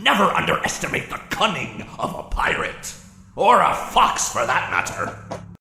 Never underestimate the cunning of a pirate. Or a fox, for that matter.